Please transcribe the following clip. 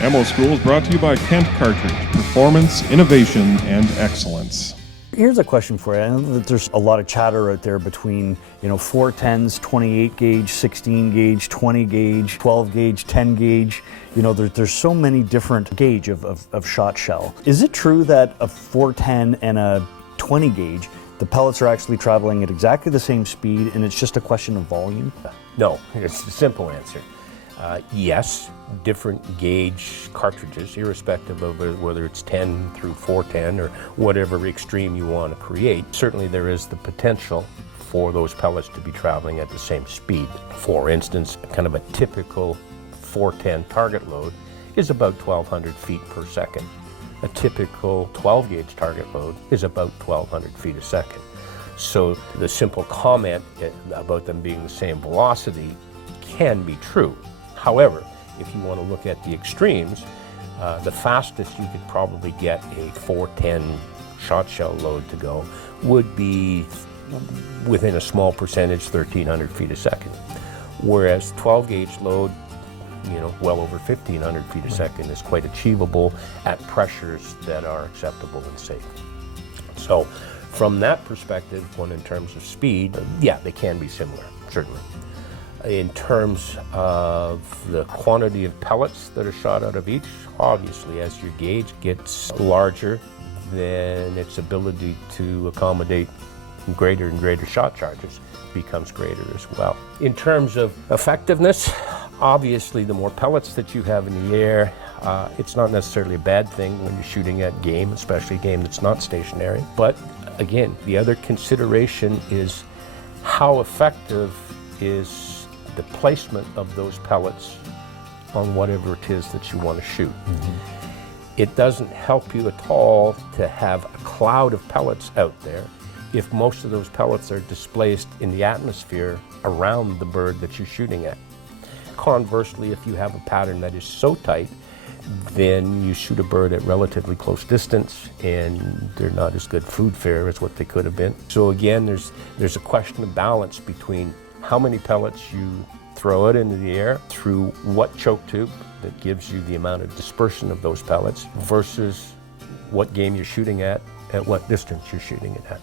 Ammo School is brought to you by Kent Cartridge. Performance, innovation, and excellence. Here's a question for you. I know that there's a lot of chatter out there between, 410s, 28 gauge, 16 gauge, 20 gauge, 12 gauge, 10 gauge. There's so many different gauge of shot shell. Is it true that a 410 and a 20 gauge, the pellets are actually traveling at exactly the same speed and it's just a question of volume? No, it's a simple answer. Yes, different gauge cartridges, irrespective of whether it's 10 through 410 or whatever extreme you want to create. Certainly there is the potential for those pellets to be traveling at the same speed. For instance, kind of a typical 410 target load is about 1,200 feet per second. A typical 12 gauge target load is about 1,200 feet a second. So the simple comment about them being the same velocity can be true. However, if you want to look at the extremes, the fastest you could probably get a 410 shot shell load to go would be within a small percentage, 1,300 feet a second. Whereas 12 gauge load, well over 1,500 feet a second is quite achievable at pressures that are acceptable and safe. So from that perspective, in terms of speed, yeah, they can be similar, certainly. In terms of the quantity of pellets that are shot out of each, obviously as your gauge gets larger, then its ability to accommodate greater and greater shot charges becomes greater as well. In terms of effectiveness, obviously the more pellets that you have in the air, it's not necessarily a bad thing when you're shooting at game, especially game that's not stationary. But again, the other consideration is how effective is the placement of those pellets on whatever it is that you want to shoot. It doesn't help you at all to have a cloud of pellets out there if most of those pellets are displaced in the atmosphere around the bird that you're shooting at. Conversely, if you have a pattern that is so tight, then you shoot a bird at relatively close distance and they're not as good food fare as what they could have been. So again, there's a question of balance between how many pellets you throw out into the air through what choke tube that gives you the amount of dispersion of those pellets versus what game you're shooting at what distance you're shooting it at.